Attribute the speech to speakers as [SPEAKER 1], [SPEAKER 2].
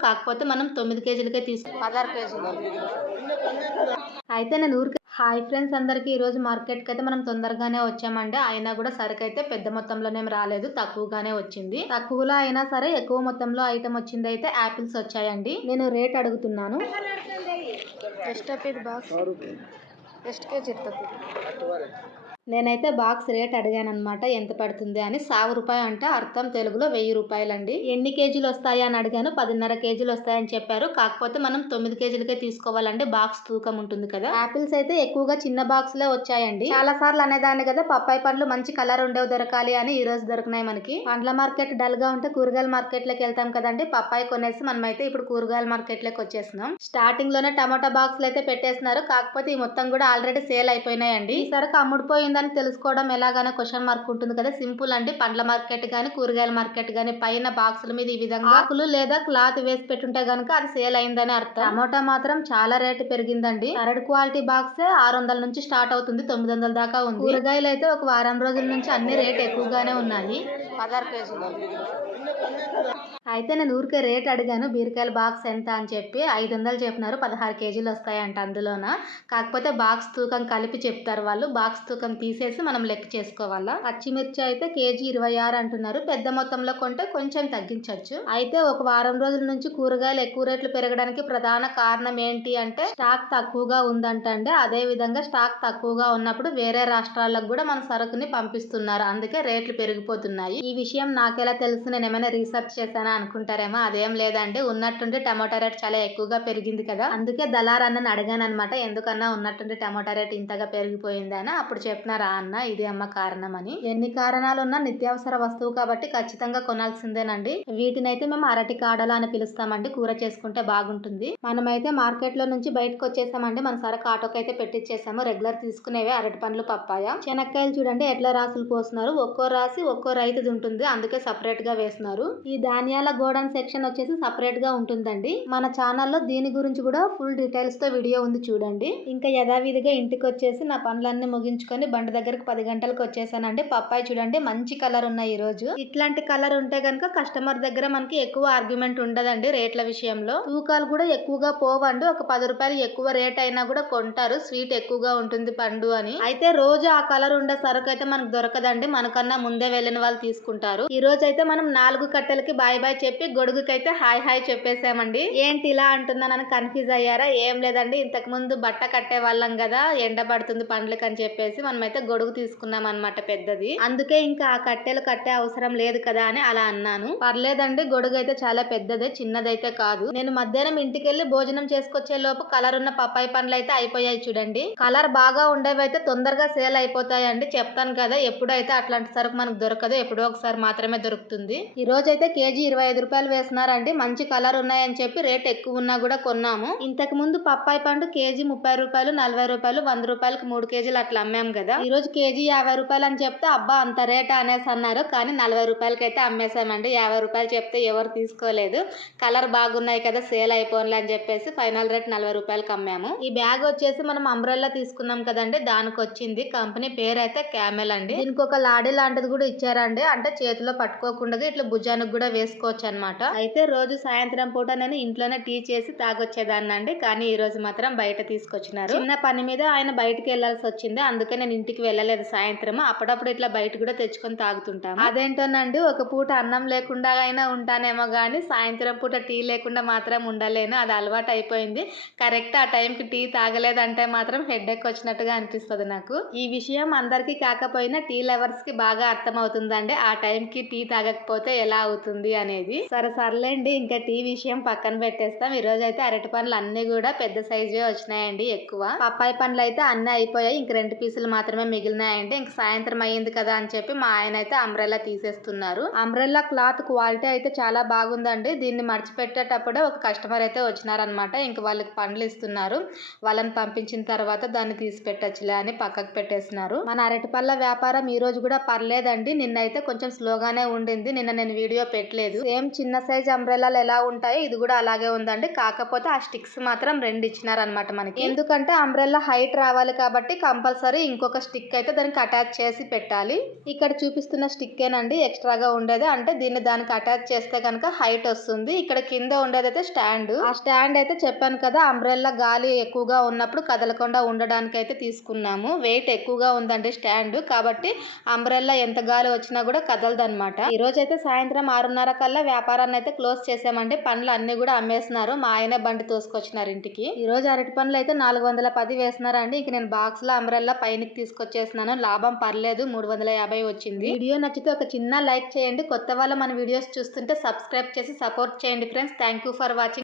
[SPEAKER 1] కాకపోతే మనం తొమ్మిది కేజీలకే తీసుకు
[SPEAKER 2] పదహారు కేజీలు
[SPEAKER 1] అయితే నేను ఊరికి హాయ్ ఫ్రెండ్స్ అందరికీ ఈరోజు మార్కెట్కి అయితే మనం తొందరగానే వచ్చామండి అయినా కూడా సరుకు అయితే పెద్ద మొత్తంలోనే రాలేదు తక్కువగానే వచ్చింది తక్కువలో అయినా సరే ఎక్కువ మొత్తంలో ఐటమ్ వచ్చింది అయితే యాపిల్స్ వచ్చాయండి నేను రేట్ అడుగుతున్నాను
[SPEAKER 2] ಎಷ್ಟು ಇದು ಬಾಕ್ಸ್ ಎಷ್ಟು ಕೆ ಜಿ ಇರ್ತದೆ
[SPEAKER 1] నేనైతే బాక్స్ రేట్ అడిగాను అనమాట ఎంత పడుతుంది అని. సావు రూపాయి అంటే అర్థం తెలుగులో వెయ్యి రూపాయలండి. ఎన్ని కేజీలు వస్తాయి అని అడిగాను పదిన్నర కేజీలు వస్తాయని చెప్పారు. కాకపోతే మనం తొమ్మిది కేజీలకే తీసుకోవాలండి బాక్స్ తూకం ఉంటుంది కదా. ఆపిల్స్ అయితే ఎక్కువగా చిన్న బాక్స్ లే వచ్చాయండి. చాలా సార్లు అనేదాన్ని కదా పప్పాయి పండ్లు మంచి కలర్ ఉండేవి దొరకాలి అని ఈ రోజు దొరికినాయి మనకి. పండ్ల మార్కెట్ డల్గా ఉంటే కూరగాయల మార్కెట్లోకి వెళ్తాం కదండి పప్పాయి కొనేసి మనమైతే ఇప్పుడు కూరగాయల మార్కెట్లోకి స్టార్టింగ్లోనే టమాటా బాక్స్ అయితే పెట్టేస్తున్నారు కాకపోతే ఈ మొత్తం కూడా ఆల్రెడీ సేల్ అయిపోయినాయండి. ఈ సరుకు అమ్ముడుపోయిందని తెలుసుకోవడం ఎలాగానో క్వశ్చన్ మార్క్ ఉంటుంది కదా. సింపుల్ అండి. పండ్ల మార్కెట్ గానీ కూరగాయల మార్కెట్ గానీ పైన బాక్సుల మీద ఈ విధంగా ఆకులు లేదా క్లాత్ వేసి పెట్టుంటే గనుక అది సేల్ అయిందని అర్థం. టమోటా మాత్రం చాలా రేటు పెరిగిందండి. థర్డ్ క్వాలిటీ బాక్స్ ఆరు వందల నుంచి స్టార్ట్ అవుతుంది. తొమ్మిది వందల దాకా ఉంది. కూరగాయలు అయితే ఒక వారం రోజుల నుంచి అన్ని రేట్ ఎక్కువగానే ఉన్నాయి.
[SPEAKER 2] పదహారు కేజీలు
[SPEAKER 1] అయితే నేను ఊరికే రేట్ అడిగాను. బీరకాయల బాక్స్ ఎంత అని చెప్పి ఐదు వందలు చెప్పినారు. పదహారు కేజీలు వస్తాయంట అందులోన. కాకపోతే బాక్స్ తూకం కలిపి చెప్తారు వాళ్ళు. బాక్స్ తూకం తీసేసి మనం లెక్క చేసుకోవాలా? పచ్చిమిర్చి అయితే కేజీ ఇరవై ఆరు అంటున్నారు. పెద్ద మొత్తంలో కొంటే కొంచెం తగ్గించవచ్చు అయితే ఒక వారం రోజుల నుంచి కూరగాయలు ఎక్కువ రేట్లు పెరగడానికి ప్రధాన కారణం ఏంటి అంటే స్టాక్ తక్కువగా ఉందంటండి. అదే విధంగా స్టాక్ తక్కువగా ఉన్నప్పుడు వేరే రాష్ట్రాలకు కూడా మన సరుకుని పంపిస్తున్నారు. అందుకే రేట్లు పెరిగిపోతున్నాయి. ఈ విషయం నాకెలా తెలుసు? నేను ఏమైనా రీసెర్చ్ చేశానా అనుకుంటారేమో? అదేం లేదండి. ఉన్నట్టుండి టమాటా రేట్ చాలా ఎక్కువగా పెరిగింది కదా. అందుకే దళార్ అన్నని అడిగాను అనమాట ఎందుకన్నా ఉన్నట్టుండి టమాటా రేట్ ఇంతగా పెరిగిపోయిందని అప్పుడు చెప్పిన చెప్పినారా అన్న ఇది అమ్మ కారణం అని ఎన్ని కారణాలు ఉన్నా నిత్యావసర వస్తువు కాబట్టి ఖచ్చితంగా కొనాల్సిందేనండి. వీటినైతే మేము అరటి కాడలు అని పిలుస్తామండి. కూర చేసుకుంటే బాగుంటుంది. మనమైతే మార్కెట్లో నుంచి బయటకు వచ్చేసామండి. మన సరకు ఆటోకి అయితే పెట్టించేసాము రెగ్యులర్ తీసుకునేవే అరటి పండ్లు పప్పాయ. శనక్కాయలు చూడండి ఎట్లా రాసులు పోస్తున్నారు? ఒక్కో రాసి ఒక్కో రైతుది ఉంటుంది. అందుకే సపరేట్గా వేస్తున్నారు. ఈ ధాన్యాల గోడౌన్ సెక్షన్ వచ్చేసి సపరేట్గా ఉంటుందండి. మన ఛానల్లో దీని గురించి కూడా ఫుల్ డీటెయిల్స్తో వీడియో ఉంది చూడండి. ఇంకా యథావిధిగా ఇంటికి వచ్చేసి నా పనులన్నీ ముగించుకొని బండి దగ్గరకు పది గంటలకు వచ్చేసానండి పప్పాయి చూడండి మంచి కలర్ ఉన్నాయి ఈ రోజు ఇట్లాంటి కలర్ ఉంటే కనుక కస్టమర్ దగ్గర మనకి ఎక్కువ ఆర్గ్యుమెంట్ ఉండదండి రేట్ల విషయంలో. తూకాలు కూడా ఎక్కువగా పోవండి. ఒక పది రూపాయలు ఎక్కువ రేట్ అయినా కూడా కొంటారు. స్వీట్ ఎక్కువగా ఉంటుంది పండు అని. అయితే రోజు ఆ కలర్ ఉండే సరుకు అయితే మనకు దొరకదండి. మనకన్నా ముందే వెళ్ళిన వాళ్ళు తీసుకుంటారు. ఈ రోజు అయితే మనం నాలుగు కట్టెలకి బాయ్ బాయ్ చెప్పి గొడుగుకైతే హాయ్ హాయ్ చెప్పేసామండి ఏంటి ఇలా అంటుందని కన్ఫ్యూజ్ అయ్యారా? ఏం లేదండి. ఇంతకు ముందు బట్ట కట్టే వాళ్ళం కదా ఎండ పడుతుంది పండ్లకి అని చెప్పేసి అయితే గొడుగు తీసుకున్నాం అనమాట పెద్దది. అందుకే ఇంకా ఆ కట్టెలు కట్టే అవసరం లేదు కదా అని అలా అన్నాను. పర్లేదండి గొడుగు అయితే చాలా పెద్దదే చిన్నదైతే కాదు. నేను మధ్యాహ్నం ఇంటికి వెళ్ళి భోజనం చేసుకొచ్చే లోపు కలర్ ఉన్న పప్పాయి పండ్లు అయితే అయిపోయాయి చూడండి. కలర్ బాగా ఉండేవి అయితే తొందరగా సేల్ అయిపోతాయండి. చెప్తాను కదా ఎప్పుడైతే అట్లాంటి సరుకు మనకు దొరకదు ఎప్పుడో ఒకసారి మాత్రమే దొరుకుతుంది. ఈ రోజు అయితే కేజీ ఇరవై ఐదు రూపాయలు వేస్తున్నారండి. మంచి కలర్ ఉన్నాయని చెప్పి రేట్ ఎక్కువ ఉన్నా కూడా కొన్నాము. ఇంతకు ముందు పప్పాయి పండు కేజీ ముప్పై రూపాయలు నలభై రూపాయలు వంద రూపాయలకు మూడు కేజీలు అట్లా అమ్మాం కదా. ఈ రోజు కేజీ యాభై రూపాయలు అని చెప్తే అబ్బా అంత రేట్ అనేసి అన్నారు. కానీ నలభై రూపాయలకి అయితే అమ్మేసామండి యాభై రూపాయలు చెప్తే ఎవరు తీసుకోలేదు. కలర్ బాగున్నాయి కదా సేల్ అయిపోన్లే అని చెప్పేసి ఫైనల్ రేట్ నలభై రూపాయలకి అమ్మాము. ఈ బ్యాగ్ వచ్చేసి మనం అంబ్రెల్లా తీసుకున్నాం కదండి. దానికి వచ్చింది. కంపెనీ పేరు అయితే క్యామెల్ అండి. దీనికి ఒక లాడీ లాంటిది కూడా ఇచ్చారండి. అంటే చేతిలో పట్టుకోకుండా ఇట్లా భుజానికి కూడా వేసుకోవచ్చు అనమాట అయితే రోజు సాయంత్రం పూట నేను ఇంట్లోనే టీ చేసి తాగొచ్చేదాన్ని అండి కానీ ఈ రోజు మాత్రం బయట తీసుకొచ్చినారు. చిన్న పని మీద ఆయన బయటకు వెళ్ళాల్సి వచ్చింది. అందుకే నేను ఇంటికి వెళ్ళలేదు సాయంత్రం అప్పుడప్పుడు ఇట్లా బయట కూడా తెచ్చుకొని తాగుతుంటాం అదేంటోనండి ఒక పూట అన్నం లేకుండా అయినా ఉంటానేమో కానీ సాయంత్రం పూట టీ లేకుండా మాత్రం ఉండలేను. అది అలవాటు అయిపోయింది. కరెక్ట్ ఆ టైంకి టీ తాగలేదంటే మాత్రం హెడ్ ఎక్ వచ్చినట్టుగా అనిపిస్తుంది నాకు. ఈ విషయం అందరికీ కాకపోయినా టీ లవర్స్కి బాగా అర్థం అవుతుందండి ఆ టైంకి టీ తాగకపోతే ఎలా అవుతుంది అనేది. సరే సర్లేండి. ఇంకా టీ విషయం పక్కన పెట్టేస్తాం. ఈ రోజు అయితే అరటి పండ్లు అన్ని కూడా పెద్ద సైజే వచ్చినాయండి ఎక్కువ. పప్పాయి పండ్లు అయితే అన్ని అయిపోయాయి. ఇంక రెండు పీసులు మాత్రమే మిగిలినాయండి ఇంక సాయంత్రం అయ్యింది కదా అని చెప్పి మా ఆయన అయితే అంబ్రెల్లా తీసేస్తున్నారు. అంబ్రెల్లా క్లాత్ క్వాలిటీ అయితే చాలా బాగుందండి. దీన్ని మర్చిపెట్టేటప్పుడే ఒక కస్టమర్ అయితే వచ్చినారనమాట. ఇంక వాళ్ళకి పండ్లు ఇస్తున్నారు. వాళ్ళని పంపించిన తర్వాత దాన్ని తీసి పెట్టచ్చులే అని పక్కకు పెట్టేస్తున్నారు మన అరటిపళ్ళ వ్యాపారం ఈ రోజు కూడా పర్లేదండి. నిన్నైతే కొంచెం స్లోగానే ఉండింది. నిన్న నేను వీడియో పెట్టలేదు. సేమ్ చిన్న సైజ్ అంబ్రెల్లాలు ఎలా ఉంటాయో ఇది కూడా అలాగే ఉందండి. కాకపోతే ఆ స్టిక్స్ మాత్రం రెండు ఇచ్చినారనమాట మనకి. ఎందుకంటే అంబ్రెల్లా హైట్ రావాలి కాబట్టి కంపల్సరీ ఇంకొక స్టిక్ అయితే దానికి అటాచ్ చేసి పెట్టాలి. ఇక్కడ చూపిస్తున్న స్టిక్ ఏనండి ఎక్స్ట్రాగా ఉండేది. అంటే దీన్ని దానికి అటాచ్ చేస్తే కనుక హైట్ వస్తుంది. ఇక్కడ కింద ఉండేది స్టాండ్. ఆ స్టాండ్ అయితే చెప్పాను కదా అంబ్రెల్లా గాలి ఎక్కువగా ఉన్నప్పుడు కదలకుండా ఉండడానికి అయితే తీసుకున్నాము. వెయిట్ ఎక్కువగా ఉందండి స్టాండ్. కాబట్టి అంబ్రెల్లా ఎంత గాలి వచ్చినా కూడా కదలదనమాట ఈ రోజు అయితే సాయంత్రం ఆరున్నర కల్లా వ్యాపారాన్ని అయితే క్లోజ్ చేసామండి. పండ్లు అన్ని కూడా అమ్మేస్తున్నారు. మా ఆయనే బండి తోసుకొచ్చినారు ఇంటికి. ఈ రోజు అరటి పండ్లు అయితే నాలుగు వందల పది వేస్తున్నారండి. ఇంక నేను బాక్స్లో అంబ్రెల్లా పైనకి తీసుకొచ్చేస్తున్నాను. లాభం పర్లేదు మూడు వందల యాభై వచ్చింది. వీడియో నచ్చితే ఒక చిన్న లైక్ చేయండి. కొత్త వాళ్ళ మన వీడియోస్ చూస్తుంటే సబ్స్క్రైబ్ చేసి సపోర్ట్ చేయండి friends. Thank you for watching.